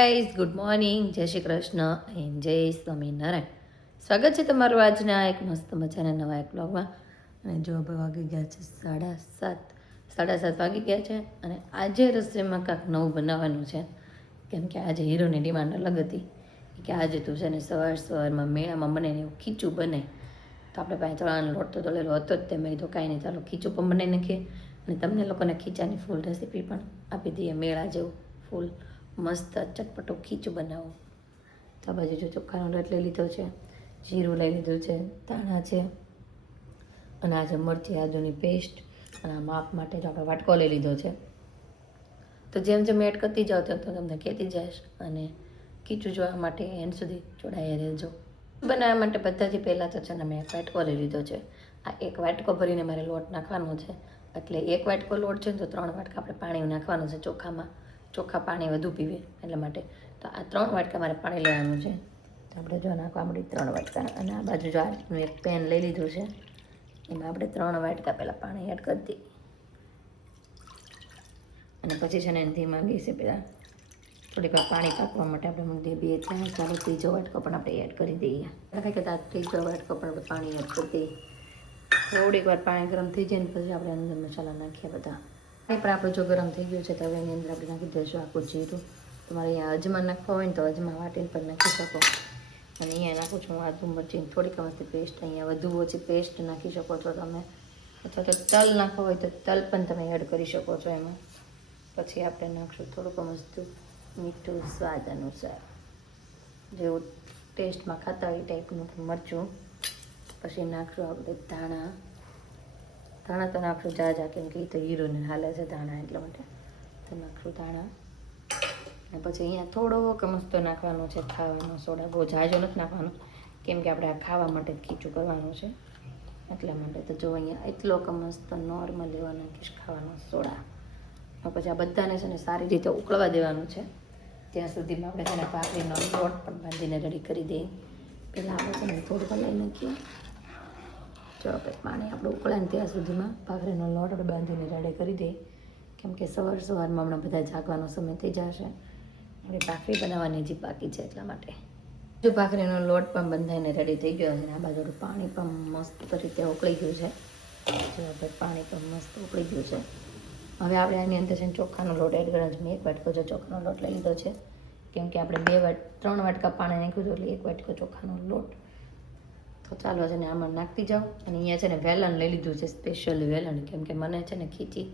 Guys good morning, જય Shri Krishna and જય સ્વામિનારાયણ. સ્વાગત છે તમારું આજના એક મસ્ત મજાના નવા એક બ્લોગમાં. અને જો હવે વાગી ગયા છે 7:30. 7:30 વાગી ગયા છે અને આજે રસોઈમાં કાંઈક નવું બનાવવાનું છે. કેમ કે આજે હીરોની ડિમાન્ડ અલગ હતી કે આજે તું છે ને સવારમાં મેળામાં બને ને એવું ખીચું બને. તો આપણે પાસે ચણાનો લોટ તો દળેલો હતો જ, તે મેં કીધું કાંઈ નહીં, ચાલો ખીચું પણ બનાવી નાખીએ અને તમને લોકોને ખીચાની ફૂલ રેસીપી પણ આપી દઈએ. મેળા જેવું ફૂલ મસ્ત ચટપટો ખીચું બનાવો. તો આ બાજુ જો ચોખ્ખાનો લોટ લઈ લીધો છે, જીરું લઈ લીધું છે, ધાણા છે અને આજે મરચી આદુની પેસ્ટ અને આ માપ માટે જો આપણે વાટકો લઈ લીધો છે. તો જેમ જેમ એડ કરતી જાઓ તેમ તો તમને કહેતી જઈશ અને ખીચું જોવા માટે એન્ડ સુધી જોડાઈ રહેજો. બનાવવા માટે બધાથી પહેલાં તો છે ને મેં એક વાટકો લઈ લીધો છે. આ એક વાટકો ભરીને મારે લોટ નાખવાનો છે, એટલે એક વાટકો લોટ છે ને તો 3 વાટકા આપણે પાણી નાખવાનું છે ચોખામાં. ચોખ્ખા પાણી વધુ પીવે એટલા માટે. તો આ 3 વાટકા મારે પાણી લેવાનું છે. તો આપણે જો નાખવા મળી 3 વાટકા. અને આ બાજુ જો આ એક પેન લઈ લીધું છે, એમાં આપણે 3 વાટકા પહેલાં પાણી એડ કરી દઈએ અને પછી છે ને ધીમા ગેસે પહેલાં થોડીક વાર પાણી પાકવા માટે આપણે મૂકી દઈએ. 2 ચાલો ત્રીજો વાટકો પણ આપણે એડ કરી દઈએ. કંઈ કહેતા ત્રીજો વાટકો પણ આપણે પાણી એડ કરી દઈએ. થોડીક વાર પાણી ગરમ થઈ જાય ને પછી આપણે અંદર મસાલા નાખીએ બધા. પણ આપણું જો ગરમ થઈ ગયું છે તો હવે એની અંદર આપણે નાખી દઈશું આખું જીરું. તમારે અહીંયા અજમા નાખવા હોય ને તો અજમા વાટીને પણ નાખી શકો. અને અહીંયા નાખું છું આદુ મરચી થોડીક મસ્તી પેસ્ટ. અહીંયા વધુ ઓછી પેસ્ટ નાખી શકો છો તમે, અથવા તો તલ નાખવો હોય તો તલ પણ તમે એડ કરી શકો છો એમાં. પછી આપણે નાખશું થોડુંક મસ્તું મીઠું સ્વાદ અનુસાર, જેવું ટેસ્ટમાં ખાતા હોય એ ટાઈપનું મરચું. પછી નાખશું આપણે ધાણા તો નાખશું જાજા, કેમ કે એ તો હીરોને હાલે છે ધાણા, એટલા માટે તો નાખશું ધાણા. અને પછી અહીંયા થોડોક મસ્તો નાખવાનો છે ખાવાનો સોડા. બહુ જાજો નથી નાખવાનો, કેમ કે આપણે આ ખાવા માટે જ ખીચું કરવાનું છે એટલા માટે. તો જો અહીંયા એટલો મસ્ત નોર્મલ એવા નાખીશ ખાવાનો સોડા. પછી આ બધાને છે ને સારી રીતે ઉકળવા દેવાનું છે. ત્યાં સુધીમાં આપણે છે ને ભાખરીનો લોટ પણ બાંધીને રેડી કરી દઈએ. પહેલાં આપણે છે ને થોડુંક લઈ નાખીએ. જો આપણે પાણી આપણું ઉકળે ને ત્યાં સુધીમાં ભાખરીનો લોટ આપણે બાંધીને રેડી કરી દઈએ, કેમ કે સવારમાં હમણાં બધા જાગવાનો સમય થઈ જશે. આપણે ભાખરી બનાવવાની હજી બાકી છે એટલા માટે. જો ભાખરીનો લોટ પણ બંધાઈને રેડી થઈ ગયો છે. આ બાજુ પાણી પણ મસ્ત રીતે ઉકળી ગયું છે. જો આપણે પાણી પણ મસ્ત ઉકળી ગયું છે. હવે આપણે આની અંદર છે ચોખાનો લોટ એડ કરવાનો છે. મેં 1 વાટકો જો ચોખાનો લોટ લઈ લીધો છે, કેમ કે આપણે 3 વાટકા પાણી નાખ્યું હતું એટલે 1 વાટકો ચોખાનો લોટ. તો ચાલો છે ને આમાં નાખતી જાઓ. અને અહીંયા છે ને વેલણ લઈ લીધું છે, સ્પેશિયલ વેલણ, કેમ કે મને છે ને ખીચી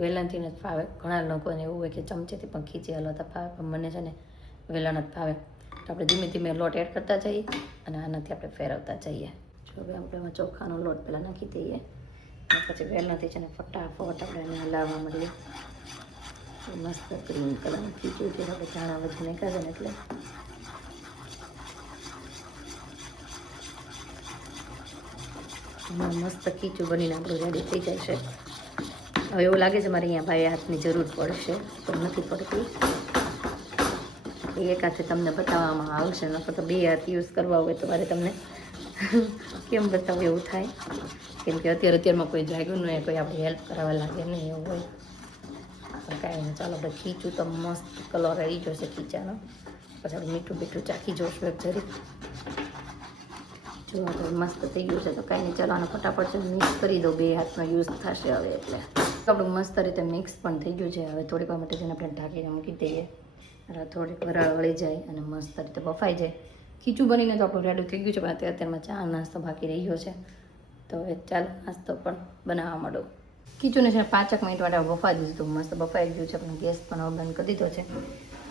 વેલણથી નથી ફાવે. ઘણા લોકોને એવું હોય કે ચમચેથી પણ ખીચી હલાવતા ફાવે, પણ મને છે ને વેલણ જ ફાવે. તો આપણે ધીમે ધીમે લોટ એડ કરતા જઈએ અને આનાથી આપણે ફેરવતા જઈએ. જો હવે આપણે એમાં ચોખાનો લોટ પહેલાં નાખી દઈએ અને પછી વેલણથી છે ને ફટાફટ આપણે એને હલાવવા મળીએ. મસ્ત ગ્રીન કલરનું ખીચું છે. આપણે ધાણા વધુ નાખ્યા છે ને એટલે મસ્ત ખીચું બનીને આપણું રેડી થઈ જાય છે. હવે એવું લાગે છે મારે અહીંયા ભાઈ હાથની જરૂર પડશે, તો નથી પડતી. એક હાથે તમને બતાવવામાં આવશે, નકર તો 2 હાથ યુઝ કરવા હોય તો મારે તમને કેમ બતાવું એવું થાય, કેમ કે અત્યારમાં કોઈ જાગ્યું નહીં, કોઈ આપણે હેલ્પ કરાવવા લાગે નહીં એવું હોય. પણ કાંઈ નહીં, ચાલો આપણે ખીચું તો મસ્ત કલર આવી જશે ખીચાનો. પછી આપણે મીઠું ચાખી જોશું એક જરીક. જો આપણે મસ્ત થઈ ગયું છે તો કાંઈ નહીં, ચાલો આને ફટાફટ છે મિક્સ કરી દો. 2 હાથમાં યુઝ થશે હવે એટલે. આપણું મસ્ત રીતે મિક્સ પણ થઈ ગયું છે. હવે થોડીક વાર માટે જેને આપણે ઢાંકીને મૂકી દઈએ, થોડીક વરાળ વળી જાય અને મસ્ત રીતે બફાઈ જાય. ખીચું બનીને તો આપણું રેડી થઈ ગયું છે, પણ અત્યારમાં ચા નાસ્તો બાકી રહી ગયો છે. તો હવે ચાલો નાસ્તો પણ બનાવવા માંડો. ખીચુંને છે 5 મિનિટ માટે બફાઈ દીધું, મસ્ત બફાઈ ગયું છે. પણ ગેસ પણ હવે બંધ કરી દીધો છે.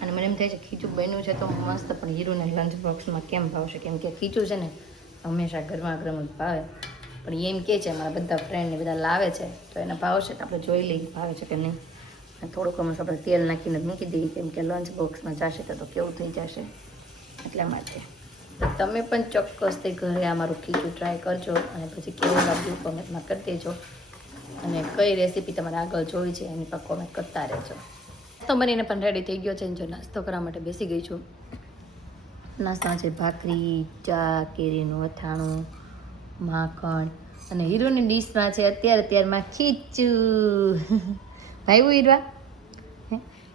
અને મને એમ થાય છે ખીચું બન્યું છે તો મસ્ત, પણ હીરોને લંચ બોક્સમાં કેમ ભાવશે, કેમ કે ખીચું છે ને હંમેશા ગરમા ગરમ જ ભાવે. પણ એમ કહે છે મારા બધા ફ્રેન્ડને બધા લાવે છે તો એને ભાવશે, તો આપણે જોઈ લઈએ ભાવે છે કે નહીં. અને થોડુંક અમુક આપણે તેલ નાખીને મૂકી દઈએ, કેમ કે લંચ બોક્સમાં જશે તો કેવું થઈ જશે એટલા માટે. તો તમે પણ ચોક્કસથી ઘરે આ મારું ખીચું ટ્રાય કરજો અને પછી કેવું લાગ્યું કોમેન્ટમાં કરી દેજો. અને કઈ રેસીપી તમારે આગળ જોઈ છે એની પર કોમેન્ટ કરતા રહેજો. તો બનીને પણ રેડી થઈ ગયો છે. જો નાસ્તો કરવા માટે બેસી ગઈ છું. નાસ્તામાં છે ભાખરી, ચા, કેરીનું અથાણું, માખણ અને હીરોની ડીશમાં છે અત્યારમાં ખીચું. ભાઈ હીરવા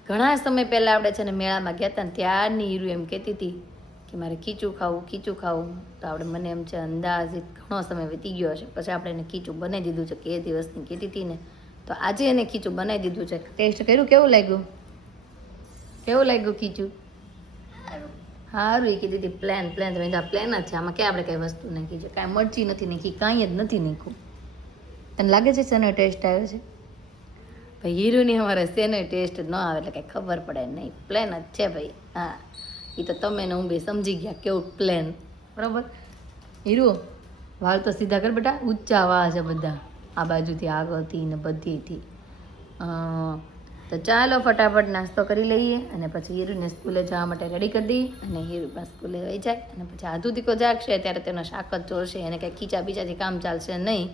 ઘણા સમય પહેલાં આપણે છે ને મેળામાં ગયા હતા ને ત્યારની હીરું એમ કહેતી હતી કે મારે ખીચું ખાવું તો આપણે મને એમ છે અંદાજિત ઘણો સમય વીતી ગયો હશે પછી આપણે એને ખીચું બનાવી દીધું છે કે એ દિવસની કહેતી હતી ને તો આજે એને ખીચું બનાવી દીધું છે ટેસ્ટ કર્યું કેવું લાગ્યું ખીચું સારું એ કીધી હતી પ્લેન તમે પ્લેન જ છે આમાં ક્યાં આપણે કઈ વસ્તુ નાખી છે કાંઈ મરચી નથી નાખી કાંઈ જ નથી નાખ્યું તને લાગે છે શેનો ટેસ્ટ આવ્યો છે ભાઈ હીરુની અમારે શેનો ટેસ્ટ ન આવે એટલે કંઈ ખબર પડે નહીં પ્લેન જ છે ભાઈ હા એ તો તમે ને હું બી સમજી ગયા કેવું પ્લેન બરાબર હીરુ વાળ તો સીધા કર બેટા ઊંચા વાળ છે બધા આ બાજુથી આગળથી ને બધીથી તો ચાલો ફટાફટ નાસ્તો કરી લઈએ અને પછી હીરુને સ્કૂલે જવા માટે રેડી કરી દઈએ અને હીરુ પણ સ્કૂલે વહી જાય અને પછી આધુ દીકો જાગશે ત્યારે તેનો શાક જ ચોરશે અને કંઈક ખીચા બીજાથી કામ ચાલશે નહીં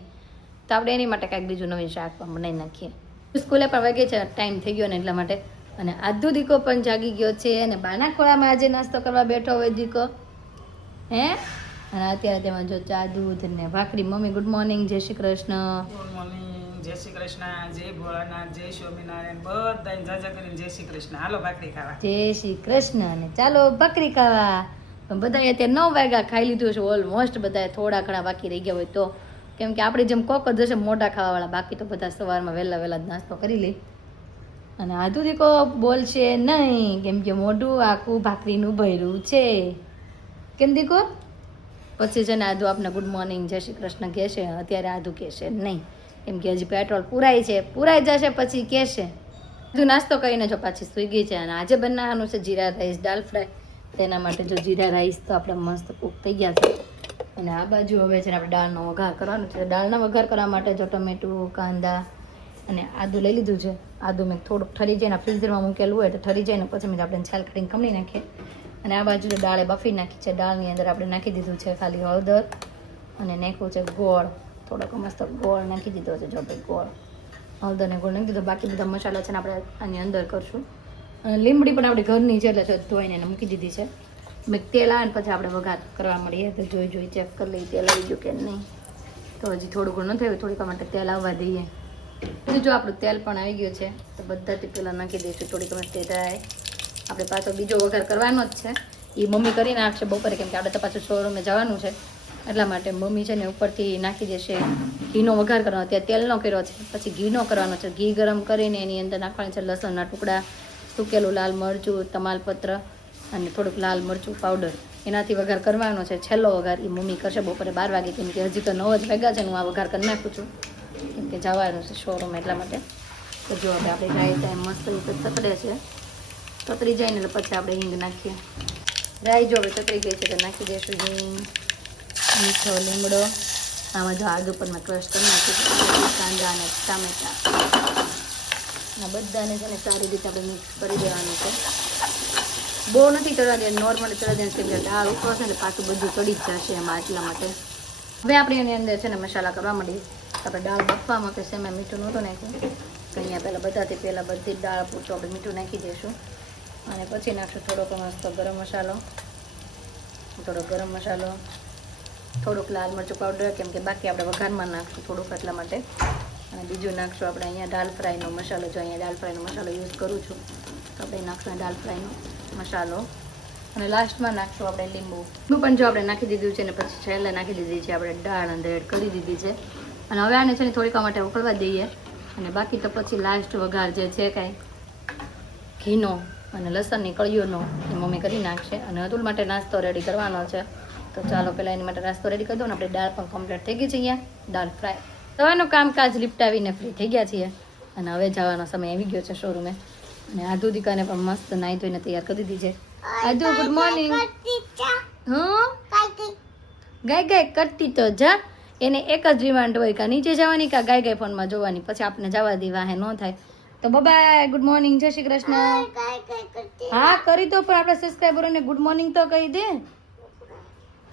તો આપણે એની માટે કાંઈક બીજું નવીન શાક પણ બનાવી નાખીએ સ્કૂલે પણ વાગે છે ટાઈમ થઈ ગયો ને એટલા માટે અને આધુ દીકો પણ જાગી ગયો છે અને બાના ખોળામાં આજે નાસ્તો કરવા બેઠો હોય દીકો હે અને અત્યારે તેમાં જો ચા દૂધ ને ભાખરી મમ્મી ગુડ મોર્નિંગ જય શ્રી કૃષ્ણ ગુડ મોર્નિંગ જય શ્રી કૃષ્ણ જય ભોળાનાથ જય સ્વામિનારાયણ બધાને જાજા કરીને જય શ્રી કૃષ્ણ હાલો ભાખરી ખાવા જય શ્રી કૃષ્ણ અને ચાલો ભાખરી ખાવા પણ બધાએ અત્યારે 9 વાગ્યા ખાઈ લીધું છે ઓલમોસ્ટ બધાએ થોડા ઘણા બાકી રહી ગયા હોય તો કેમ કે આપણે જેમ કોક જ હશે મોટા ખાવાવાળા બાકી તો બધા સવારમાં વહેલા જ નાસ્તો કરી લે અને આધુ દીકો બોલશે નહીં કેમ કે મોઢું આખું ભાખરીનું ભર્યું છે કેમ દીકો પછી છે ને આધુ આપને ગુડ મોર્નિંગ જય શ્રી કૃષ્ણ કહેશે અત્યારે આધુ કહેશે નહીં કેમ કે હજી પેટ્રોલ પુરાઈ જશે પછી કહેશે આધુ નાસ્તો કરીને જો પાછી સૂઈ ગઈ છે અને આજે બનાવવાનું છે જીરા રાઈસ દાલ ફ્રાય તેના માટે જો જીરા રાઈસ તો આપણે મસ્ત કૂક થઈ ગયા છે અને આ બાજુ હવે છે ને આપણે દાળનો વઘાર કરવાનો છે દાળનો વઘાર કરવા માટે જો ટમેટું કાંદા અને આદું લઈ લીધું છે આદું મેં થોડુંક ઠરી જાય ને ફ્રીઝરમાં મૂકેલું હોય તો ઠરી જાય ને પછી મેં આપણે છાલ કાઢીને ખમણી નાખીએ અને આ બાજુ દાળે બફી નાખી છે દાળની અંદર આપણે નાખી દીધું છે ખાલી હળદર અને નાખ્યું છે ગોળ થોડોક મસ્ત ગોળ નાખી દીધો છે જો ભાઈ ગોળ હળદર ને ગોળ નાખી દીધો બાકી બધા મસાલા છે ને આપણે આની અંદર કરશું અને લીમડી પણ આપણે ઘરની છે એટલે ધોઈને એને મૂકી દીધી છે મેં તેલ આવે ને પછી આપણે વઘાર કરવા મળીએ તો જોઈ ચેક કરી લઈએ તેલ આવી ગયું કે નહીં તો હજી થોડું ઘણું નથી આવ્યું થોડીક માટે તેલ આવવા દઈએ બીજું જો આપણું તેલ પણ આવી ગયું છે તો બધાથી પહેલાં નાખી દઈશું થોડીક મસ્ત થાય આપણે પાછો બીજો વઘાર કરવાનો જ છે એ મમ્મી કરી નાખશે બપોરે કેમ કે આપણે તો પાછું શોરૂમે જવાનું છે એટલા માટે મમ્મી છે ને ઉપરથી નાખી દેશે ઘીનો વઘાર કરવાનો અત્યારે તેલનો કર્યો છે પછી ઘીનો કરવાનો છે ઘી ગરમ કરીને એની અંદર નાખવાની છે લસણના ટુકડા સૂકેલું લાલ મરચું તમાલપત્ર અને થોડુંક લાલ મરચું પાવડર એનાથી વઘાર કરવાનો છે છેલ્લો વઘાર એ મમ્મી કરશે બપોરે 12 વાગે કેમ કે હજી તો 9 જ વાગ્યા છે હું આ વઘાર કરી નાખું છું કેમ કે જવાનું છે શોરૂમ એટલા માટે તો જો હવે આપણે રાઈ ટાઈમ મસ્ત રીતે તતડે છે તતરી જાય ને એટલે પછી આપણે હિંગ નાખીએ રાઈ જો હવે તતરી ગઈ છે તો નાખી દઈશું હિંગ મીઠો લીમડો આમાં જો આદુ પણ મેં ક્રશ કરી નાખીશું કાંદા અને ટામેટા આ બધાને છે ને સારી રીતે આપણે મિક્સ કરી દેવાનું છે બહુ નથી ચડવા દે નોર્મલ ચડવા દે કેમ કે દાળ ઉકળશે ને પાછું બધું ચડી જ જશે એમાં એટલા માટે હવે આપણે એની અંદર છે ને મસાલા કરવા માંડીએ આપણે દાળ બફવા માટે સેમે મીઠું નહોતું નાખ્યું તો અહીંયા પહેલાં બધાથી પહેલાં બધી જ દાળ પૂરતું આપણે મીઠું નાખી દઈશું અને પછી નાખશું થોડોક મસ્ત ગરમ મસાલો થોડુંક લાલ મરચું પાવડર કેમ કે બાકી આપણે વઘારમાં નાખશું થોડુંક એટલા માટે અને બીજું નાખશું આપણે અહીંયા દાલ ફ્રાયનો મસાલો જો અહીંયા દાલ ફ્રાયનો મસાલો યુઝ કરું છું તો આપણે નાખશું દાલ ફ્રાયનો મસાલો અને લાસ્ટમાં નાખશું આપણે લીંબુ પણ જો આપણે નાખી દીધું છે ને પછી છેલ્લે નાખી દીધી છે આપણે દાળ અંદર એડ કરી દીધી છે અને હવે આને છે ને થોડીક માટે ઉકળવા દઈએ અને બાકી તો પછી લાસ્ટ વઘાર જે છે કાંઈ ઘીનો અને લસણની કળીઓનો એ મમ્મી કરી નાખશે અને અતુલ માટે નાસ્તો રેડી કરવાનો છે તો ચાલો પહેલાં એની માટે નાસ્તો રેડી કરી દો ને આપણે દાળ પણ કમ્પ્લીટ થઈ ગઈ છે અહીંયા દાળ ફ્રાય સવારનું કામકાજ લીપટાવીને ફ્રી થઈ ગયા છીએ અને હવે જવાનો સમય આવી ગયો છે શોરૂમે અને આધુ દીકાને પણ મસ્ત નાહી ધોઈને તૈયાર કરી દીધી છે આધુ ગુડ મોર્નિંગ ગાય કરતી તો જા એને એક જ રિમાન્ડ હોય કાં નીચે જવાની કાં ગાય ફોનમાં જોવાની પછી આપણે જવા દેવા હે ન થાય તો બાય ગુડ મોર્નિંગ જય શ્રી કૃષ્ણ હા કરી દો પણ આપણા સબસ્ક્રાઈબરોને ગુડ મોર્નિંગ તો કહી દે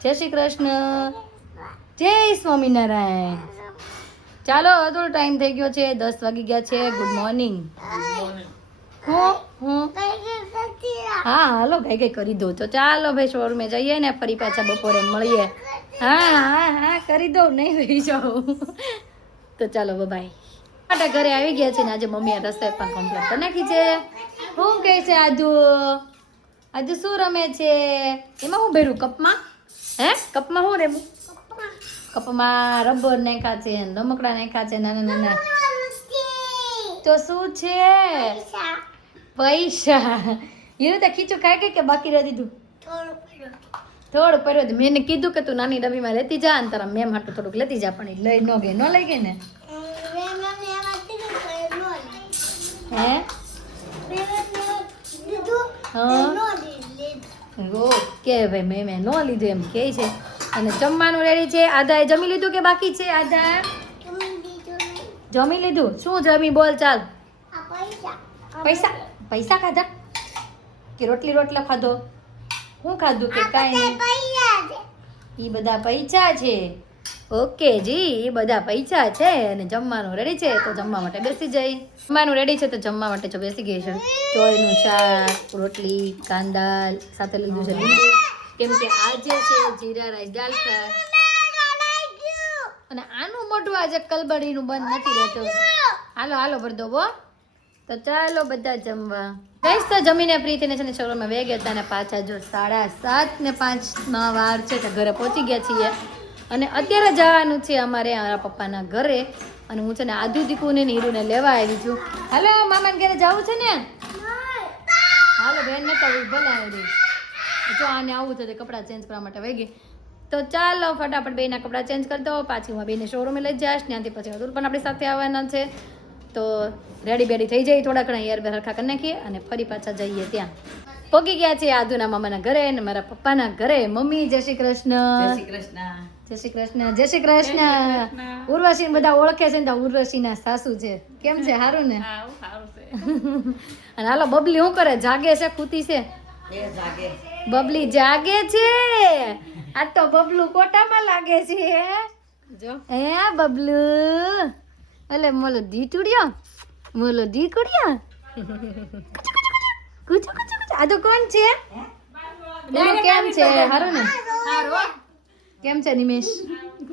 જય શ્રી કૃષ્ણ જય સ્વામિનારાયણ ચાલો થોડો ટાઈમ થઈ ગયો છે 10 વાગી ગયા છે ગુડ મોર્નિંગ હા હાલો ગાય કરી દો તો ચાલો ભાઈ શોરૂમે જઈએ ને ફરી પાછા બપોરે મળીએ હા કરી દો નહીં રહી જાઉં તો ચાલો બાય ઘરે આવી ગયા છે ને આજે મમ્મીએ રસોઈ પણ કમ્પ્લીટ કરી નાખી છે શું કહે છે આજુ? આજુ શું રમે છે? એમાં હું ભર્યું કપમાં? હે કપમાં શું રેવું? કપમાં રબર નાખ્યા છે, રમકડા નાખ્યા છે નાના નાના. તો શું છે? પૈસા. એનું તો ખીચું ખાઈ કે બાકી રહી દીધું? થોડું પડ્યું હતું. મેં એને કીધું કે તું નાની ડબ્બીમાં લેતી જા અને તારા મેમ હાટું થોડુંક લેતી જા, પણ એ લઈ ન ગઈ. ન લઈ ગઈ ને? હે ઓકે ભાઈ, મેં ન લીધું એમ કે છે. અને જમવાનું રેડી છે. આધાએ જમી લીધું કે બાકી છે? આધા જમી લીધું. શું જમી બોલ ચાલ? પૈસા પૈસા ખાધા કે રોટલા ખાધો? શું ખાધું કે કાંઈ? ઈ બધા પૈસા છે. ઓકે જી, એ બધા પૈસા છે. અને જમવાનું રેડી છે તો જમવા માટે બેસી જઈ. જમવાનું રેડી છે તો જમવા માટે જો બેસી ગઈ છે. ચોળીનું શાક, રોટલી, કાંદા સાથે લીધું છે લીંબુ. કેમ કે આજે છે જીરા રાઈસ દાલ ફ્રાય. અને આનું મોઢું આજે કલબડીનું બંધ નથી રહેતું. હાલો હાલો ભર દો. તો ચાલો બધા જમવા. ગઈશ તો જમીને ફ્રી થઈને છે ને શોરૂમમાં વે ગયા હતા ને પાછા જો 7:30 વાર છે તો ઘરે પહોંચી ગયા છીએ. અને અત્યારે જવાનું છે અમારે મારા પપ્પાના ઘરે. અને હું છે ને આદુ દીકુને નીરુને લેવા આવી છું. હાલો મામાને ઘરે જવું છે ને? હાલો બેન ને તો ભલે આવી. જો આને આવું છે તો કપડાં ચેન્જ કરવા માટે વહી ગઈ. તો ચાલો ફટાફટ બેના કપડાં ચેન્જ કરી દો. પાછી હું બેને શોરૂમે લઈ જઈશ. ત્યાંથી પછી અતુલ પણ આપણી સાથે આવવાના છે. તો રેડી બેડી થઈ જાય, થોડા ઘણા હેર બેર હરખા કરી નાખીએ અને ફરી પાછા જઈએ. ત્યાં પહોંચી ગયા છે આદુના મામાના ઘરે અને મારા પપ્પાના ઘરે. મમ્મી જય શ્રી કૃષ્ણ. જય શ્રી કૃષ્ણ. જય શ્રી કૃષ્ણ. જય શ્રી કૃષ્ણ. ઉર્વશી બધા ઓળખે છે ને તો ઉર્વશીના સાસુ છે. કેમ છે? સારું ને? અને હાલો બબલી શું કરે? જાગે છે? ખૂતી છે? બબલી જાગે છે. આ તો બબલું કોટામાં લાગે છે. જો હે બબલું. અલે મોલો દીકુડિયો, મોલો દીકુડિયો. કુછ આ તો કોણ છે? બોલો કેમ છે? હારું ને? કેમ છે Nimesh?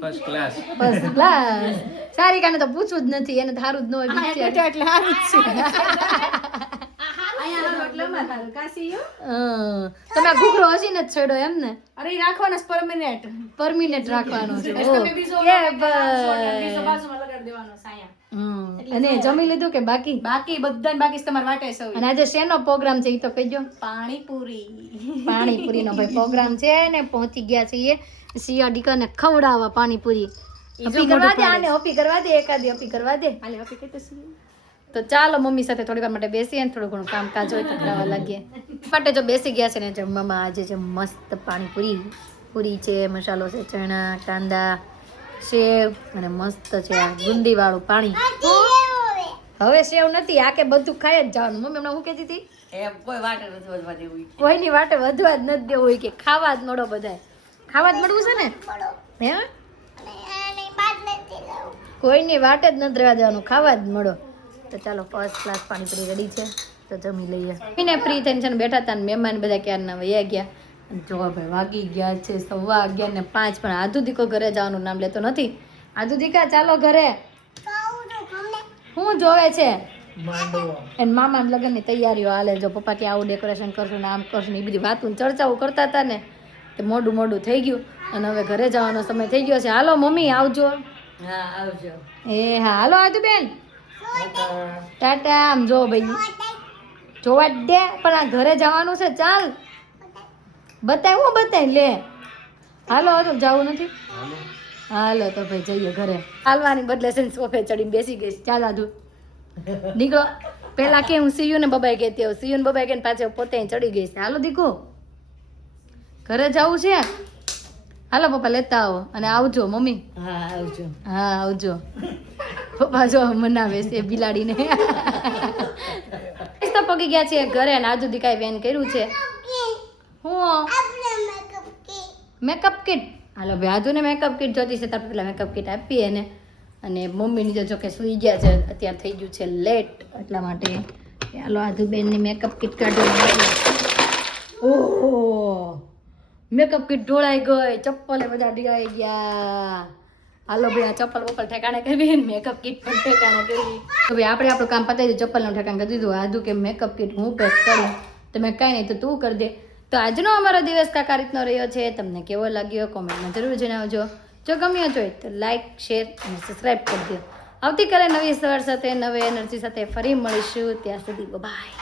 First class. First class. સારિકાને તો પૂછવું જ નથી, એને ધારું જ ન હોય એટલે હારું જ છે. તમે આ ઘૂઘરો હસીને જ છેડો એમ ને? અરે રાખવાનો પરમિનેન્ટ પરમિનેન્ટ રાખવાનો છે. અને જમી લીધું કે બાકી? બાકી બધાને બાકી તમારે વાટે સૌ. અને આજે શેનો પ્રોગ્રામ છે એ તો કહીજો. પાણીપુરી. પાણીપુરીનો ભાઈ પ્રોગ્રામ છે ને પહોંચી ગયા છીએ સિયા દીકાને ખવડાવવા પાણીપુરી. અપી કરવા દે આને, અપી કરવા દે, એકાદી અપી કરવા દે. હાલે આપી કે તો ચાલો મમ્મી સાથે થોડી વાર માટે બેસીએ અને થોડું ઘણું કામકાજ હોય તો કરવા લાગીએ. માટે જો બેસી ગયા છે ને જમવામાં આજે છે મસ્ત પાણીપુરી. પૂરી છે, મસાલો છે, ચણા, કાંદા, સેવ અને મસ્ત છે આ ગુંદી વાળું પાણી. હવે સેવ નથી, આ કે બધું ખાઈ જ જવાનું. મમ્મી હમણાં હું કહેતી હતી? કોઈની વાટે વધવા જ નથી દેવું હોય કે ખાવા જ મળો. બધા ખાવા જ મળવું છે ને? હે કોઈની વાટે જ નથી રહેવા દેવાનું, ખાવા જ મળો. તો ચાલો ફર્સ્ટ ક્લાસ પાણીપુરી રેડી છે તો જમી લઈએ. એને ફ્રી થઈને છે ને બેઠા હતા ને મહેમાન બધા ક્યારના વયા ગયા. જો ભાઈ વાગી ગયા છે 11:05 પણ આદુ દીકો ઘરે જવાનું નામ લેતો નથી. આદુ દીકા ચાલો ઘરે. શું જોવે છે? એને મામા લગ્નની તૈયારીઓ હાલે. જો પપ્પા કે આવું ડેકોરેશન કરશું ને આમ કરશું ને એ બધી વાતું ચર્ચાઓ કરતા હતા ને તે મોડું થઈ ગયું અને હવે ઘરે જવાનો સમય થઈ ગયો છે. હાલો મમ્મી આવજો. હા આવજો. એ હા હાલો આદુ બેન ટાટા. આમ જો ભાઈ જોવા જ દે પણ આ ઘરે જવાનું છે. ચાલ બતાય, હું બતાય લે. હાલો તો જવું નથી? હાલો તો ભાઈ જઈએ ઘરે. હાલવાની બદલે છે ને સોફે ચડીને બેસી ગઈ. ચાલ આદુ દીકરો. પેલા કે હું સીયુ ને બબાઈ કહેતી હોઉં, સીયુ ને બબાઈ કે પાછળ પોતે ચડી ગઈ છે. હાલો દીકુ ઘરે જવું છે. હાલો પપ્પા લેતા આવો અને આવજો મમ્મી. હા આવજો. હા આવજો. પપ્પા જો મનાવે છે બિલાડીને. તો પગી ગયા છે ઘરે અને આજુ દીકાઈ વેન કર્યું છે. હું મેકઅપ કિટ. હાલો ભાઈ આજુ ને મેકઅપ કિટ જોતી છે તાર પેલા મેકઅપ કિટ આપીએ ને. અને મમ્મીની જો કે સુઈ ગયા છે, અત્યારે થઈ ગયું છે લેટ એટલા માટે. હાલો આજુ બેનની મેકઅપ કિટ કાઢી. ઓહો મેકઅપ કિટ ઢોળાઈ ગઈ, ચપ્પલે બધા ઢીલાઈ ગયા. હાલો ભાઈ આ ચપ્પલ બપ્પલ ઠેકાણે કરવી મેકઅપ કીટ પણ ઠેકાણે કરવી તો ભાઈ આપણે આપણું કામ પતાવી દીધું ચપ્પલનું ઠેકાણ કરી દીધું આધું કે મેકઅપ કીટ હું પેક કરું તો મેં કાંઈ નહીં તો તું કરી દે તો આજનો અમારો દિવસ કાંઈક આ રીતનો રહ્યો છે તમને કેવો લાગ્યો કોમેન્ટમાં જરૂર જણાવજો જો ગમ્યો હોય તો લાઇક શેર અને સબસ્ક્રાઈબ કરી દો આવતીકાલે નવી સવાર સાથે નવી એનર્જી સાથે ફરી મળીશું ત્યાં સુધી બાય